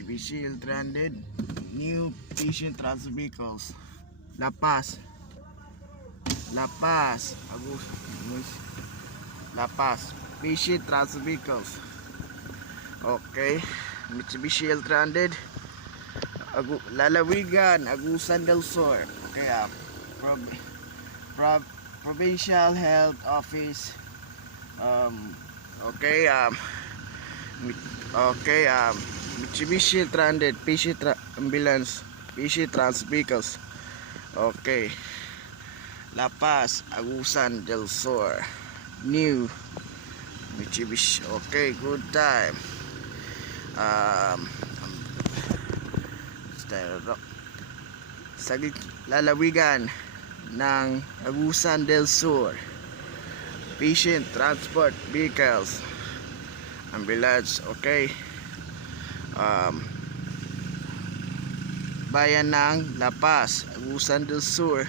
Mitsubishi L300 new patient transfer vehicles. La Paz, patient transfer vehicles. Okay, Mitsubishi L300 Lalawigan, Agusan del Sur. Okay, Provincial Health Office. Okay, Mitsubishi L300 ambulance, patient transfer vehicles. Okay, La Paz, Agusan del Sur, new Mitsubishi. Okay, good time. Sa lalawigan ng Agusan del Sur, patient transport vehicles, ambulance. Okay, bayan ng La Paz, Agusan del Sur.